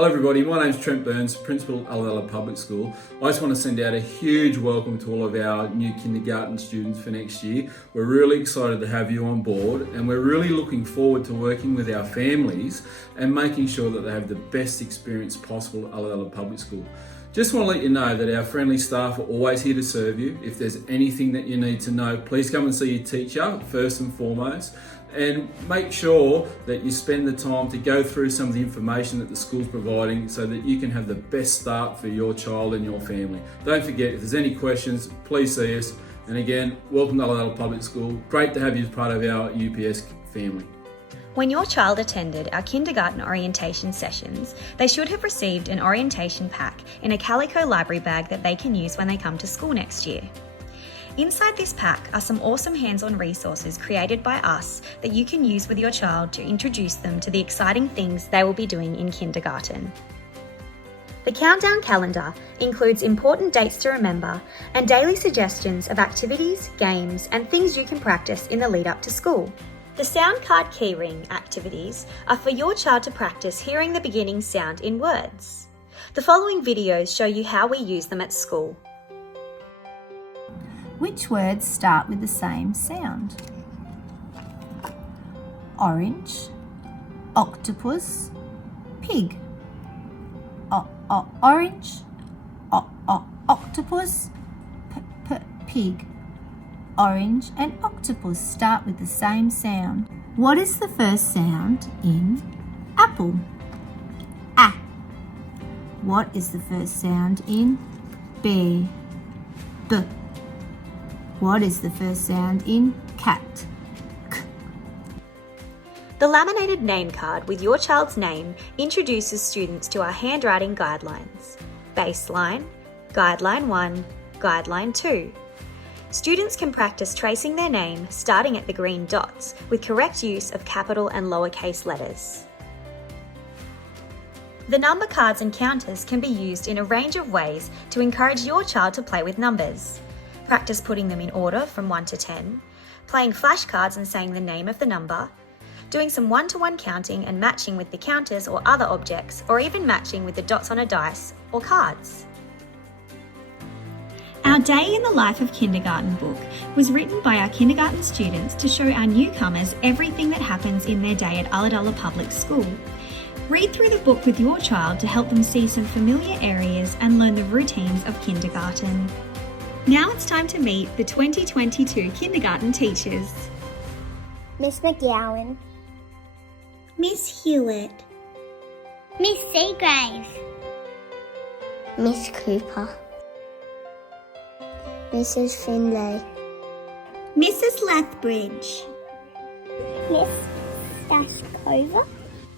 Hello everybody, my name's Trent Burns, Principal at Ulladulla Public School. I just want to send out a huge welcome to all of our new kindergarten students for next year. We're really excited to have you on board and we're really looking forward to working with our families and making sure that they have the best experience possible at Ulladulla Public School. Just want to let you know that our friendly staff are always here to serve you. If there's anything that you need to know, please come and see your teacher first and foremost. And make sure that you spend the time to go through some of the information that the school's providing so that you can have the best start for your child and your family. Don't forget, if there's any questions, please see us. And again, welcome to Ulladulla Public School. Great to have you as part of our UPS family. When your child attended our kindergarten orientation sessions, they should have received an orientation pack in a calico library bag that they can use when they come to school next year. Inside this pack are some awesome hands-on resources created by us that you can use with your child to introduce them to the exciting things they will be doing in kindergarten. The countdown calendar includes important dates to remember and daily suggestions of activities, games, and things you can practice in the lead up to school. The sound card keyring activities are for your child to practice hearing the beginning sound in words. The following videos show you how we use them at school. Which words start with the same sound? Orange, octopus, pig. Orange, octopus, pig. Orange and octopus start with the same sound. What is the first sound in apple? A. What is the first sound in bear? B. What is the first sound in cat? K. The laminated name card with your child's name introduces students to our handwriting guidelines. Baseline, Guideline 1, Guideline 2. Students can practice tracing their name starting at the green dots with correct use of capital and lowercase letters. The number cards and counters can be used in a range of ways to encourage your child to play with numbers. Practice putting them in order from 1 to 10, playing flashcards and saying the name of the number, doing some one-to-one counting and matching with the counters or other objects, or even matching with the dots on a dice or cards. Our Day in the Life of Kindergarten book was written by our kindergarten students to show our newcomers everything that happens in their day at Ulladulla Public School. Read through the book with your child to help them see some familiar areas and learn the routines of kindergarten. Now it's time to meet the 2022 kindergarten teachers. Miss McGowan, Miss Hewitt, Miss Seagrave, Miss Cooper, Mrs. Finlay, Mrs. Lethbridge, Miss Staskova.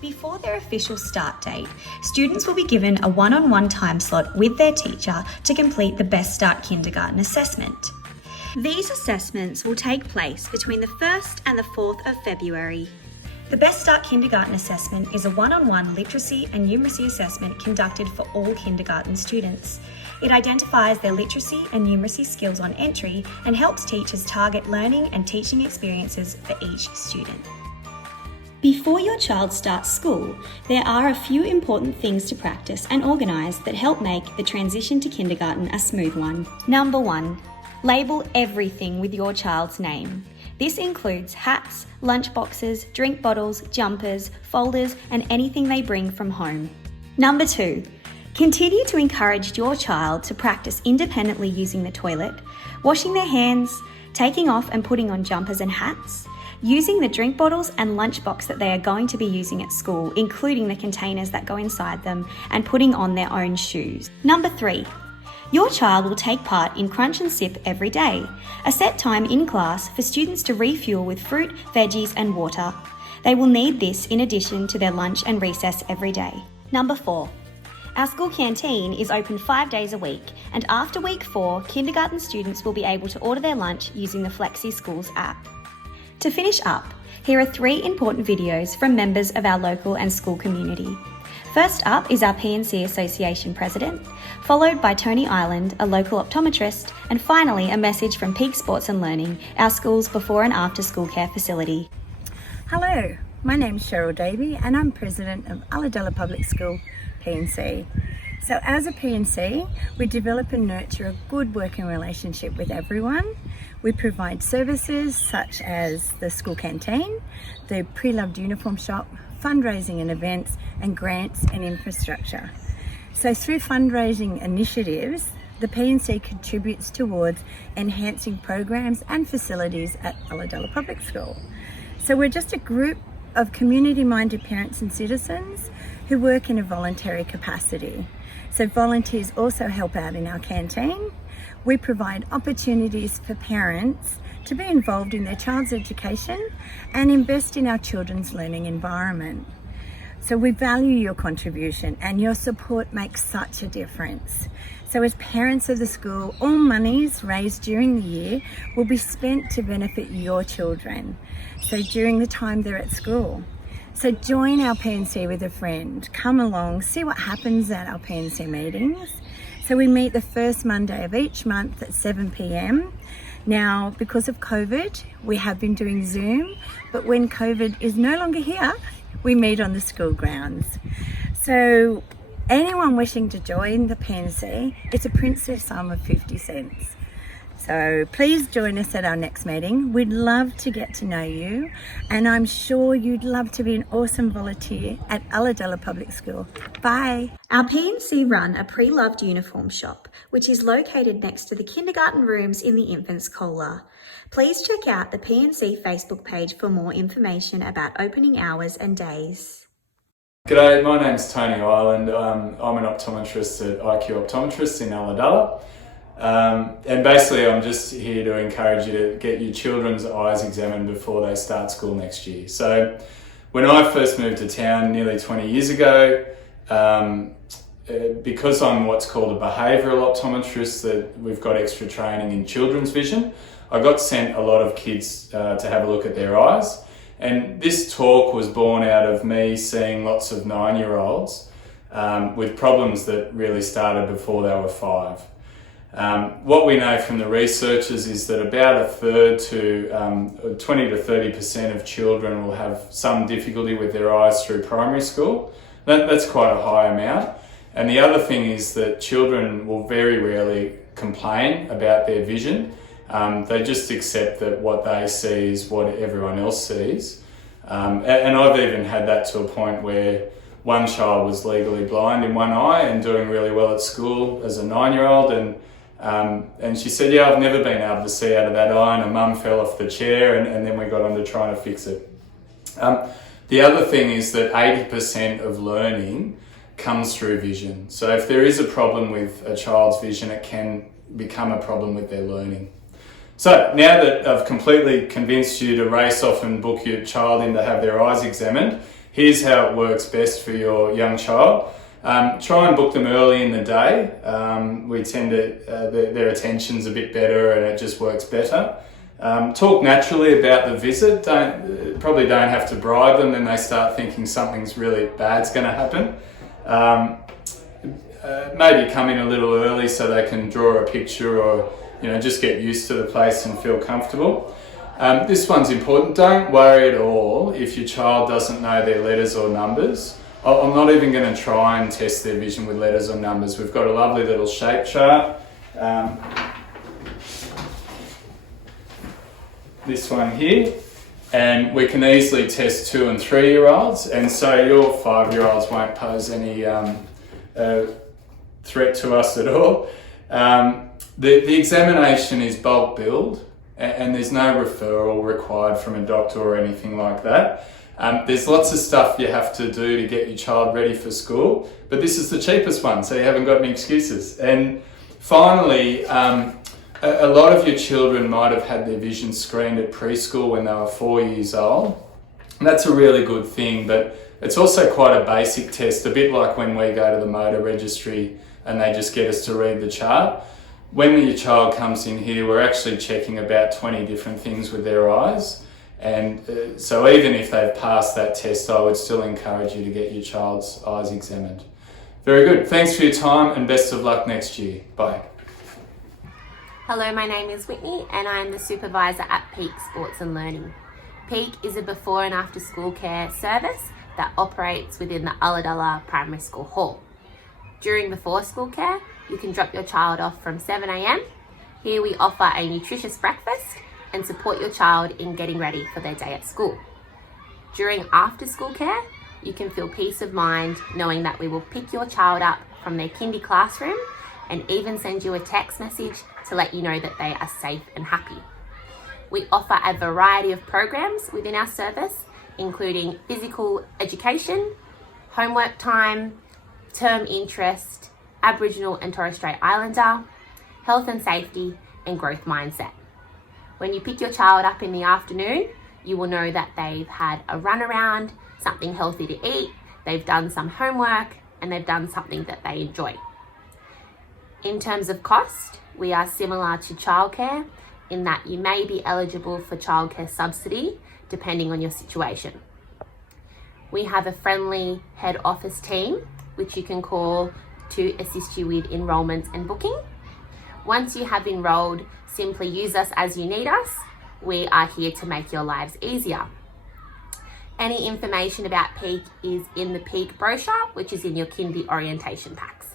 Before their official start date, students will be given a one-on-one time slot with their teacher to complete the Best Start Kindergarten assessment. These assessments will take place between the 1st and the 4th of February. The Best Start Kindergarten assessment is a one-on-one literacy and numeracy assessment conducted for all kindergarten students. It identifies their literacy and numeracy skills on entry and helps teachers target learning and teaching experiences for each student. Before your child starts school, there are a few important things to practice and organise that help make the transition to kindergarten a smooth one. Number 1, label everything with your child's name. This includes hats, lunch boxes, drink bottles, jumpers, folders, and anything they bring from home. Number 2, continue to encourage your child to practice independently using the toilet, washing their hands, taking off and putting on jumpers and hats, using the drink bottles and lunchbox that they are going to be using at school, including the containers that go inside them, and putting on their own shoes. Number 3, your child will take part in Crunch and Sip every day, a set time in class for students to refuel with fruit, veggies and water. They will need this in addition to their lunch and recess every day. Number 4, our school canteen is open 5 days a week, and after week 4, kindergarten students will be able to order their lunch using the Flexi Schools app. To finish up, here are 3 important videos from members of our local and school community. First up is our P&C Association President, followed by Tony Island, a local optometrist, and finally a message from Peak Sports and Learning, our school's before and after school care facility. Hello, My name's Cheryl Davey and I'm President of Ulladulla Public School P&C. So as a P&C, we develop and nurture a good working relationship with everyone. We provide services such as the school canteen, the pre-loved uniform shop, fundraising and events, and grants and infrastructure. So through fundraising initiatives, the P&C contributes towards enhancing programs and facilities at Ulladulla Public School. So we're just a group of community-minded parents and citizens who work in a voluntary capacity. So volunteers also help out in our canteen. We provide opportunities for parents to be involved in their child's education and invest in our children's learning environment. So we value your contribution and your support makes such a difference. So as parents of the school, all monies raised during the year will be spent to benefit your children. So during the time they're at school. So join our P&C with a friend, come along, see what happens at our P&C meetings. So we meet the first Monday of each month at 7 p.m. Now, because of COVID, we have been doing Zoom, but when COVID is no longer here, we meet on the school grounds. So anyone wishing to join the P&C, it's a princely sum of 50 cents. So please join us at our next meeting. We'd love to get to know you, and I'm sure you'd love to be an awesome volunteer at Ulladulla Public School. Bye. Our P&C run a pre-loved uniform shop, which is located next to the kindergarten rooms in the Infants Cola. Please check out the P&C Facebook page for more information about opening hours and days. G'day, my name's Tony Ireland. I'm an optometrist at IQ Optometrists in Ulladulla. And basically I'm just here to encourage you to get your children's eyes examined before they start school next year. So when I first moved to town nearly 20 years ago, because I'm what's called a behavioural optometrist, that we've got extra training in children's vision, I got sent a lot of kids to have a look at their eyes. And this talk was born out of me seeing lots of 9-year-olds with problems that really started before they were 5. What we know from the researchers is that about a third to 20 to 30% of children will have some difficulty with their eyes through primary school. That's quite a high amount. And the other thing is that children will very rarely complain about their vision. They just accept that what they see is what everyone else sees. And I've even had that to a point where one child was legally blind in one eye and doing really well at school as a 9-year-old, and she said, yeah, I've never been able to see out of that eye, and her mum fell off the chair, and then we got on to trying to fix it. The other thing is that 80% of learning comes through vision. So if there is a problem with a child's vision, it can become a problem with their learning. So now that I've completely convinced you to race off and book your child in to have their eyes examined, here's how it works best for your young child. Try and book them early in the day. We tend to, their attention's a bit better and it just works better. Talk naturally about the visit. Probably don't have to bribe them, then they start thinking something's really bad's going to happen. Maybe come in a little early so they can draw a picture or just get used to the place and feel comfortable. This one's important. Don't worry at all if your child doesn't know their letters or numbers. I'm not even going to try and test their vision with letters or numbers. We've got a lovely little shape chart. This one here. And we can easily test 2 and 3-year-olds. And so your 5-year-olds won't pose any threat to us at all. The examination is bulk billed and there's no referral required from a doctor or anything like that. There's lots of stuff you have to do to get your child ready for school, but this is the cheapest one, so you haven't got any excuses. And finally, a lot of your children might have had their vision screened at preschool when they were 4 years old. And that's a really good thing, but it's also quite a basic test, a bit like when we go to the motor registry and they just get us to read the chart. When your child comes in here, we're actually checking about 20 different things with their eyes. And so even if they've passed that test, I would still encourage you to get your child's eyes examined. Very good. Thanks for your time and best of luck next year. Bye. Hello, my name is Whitney and I'm the supervisor at Peak Sports and Learning. Peak is a before and after school care service that operates within the Ulladulla Primary School Hall. During before school care, you can drop your child off from 7 a.m. Here we offer a nutritious breakfast and support your child in getting ready for their day at school. During after school care, you can feel peace of mind knowing that we will pick your child up from their kindy classroom and even send you a text message to let you know that they are safe and happy. We offer a variety of programs within our service, including physical education, homework time, term interest, Aboriginal and Torres Strait Islander, health and safety, and growth mindset. When you pick your child up in the afternoon, you will know that they've had a run around, something healthy to eat, they've done some homework, and they've done something that they enjoy. In terms of cost, we are similar to childcare in that you may be eligible for childcare subsidy depending on your situation. We have a friendly head office team which you can call to assist you with enrolments and booking. Once you have enrolled, simply use us as you need us. We are here to make your lives easier. Any information about Peak is in the Peak brochure, which is in your kindy orientation packs.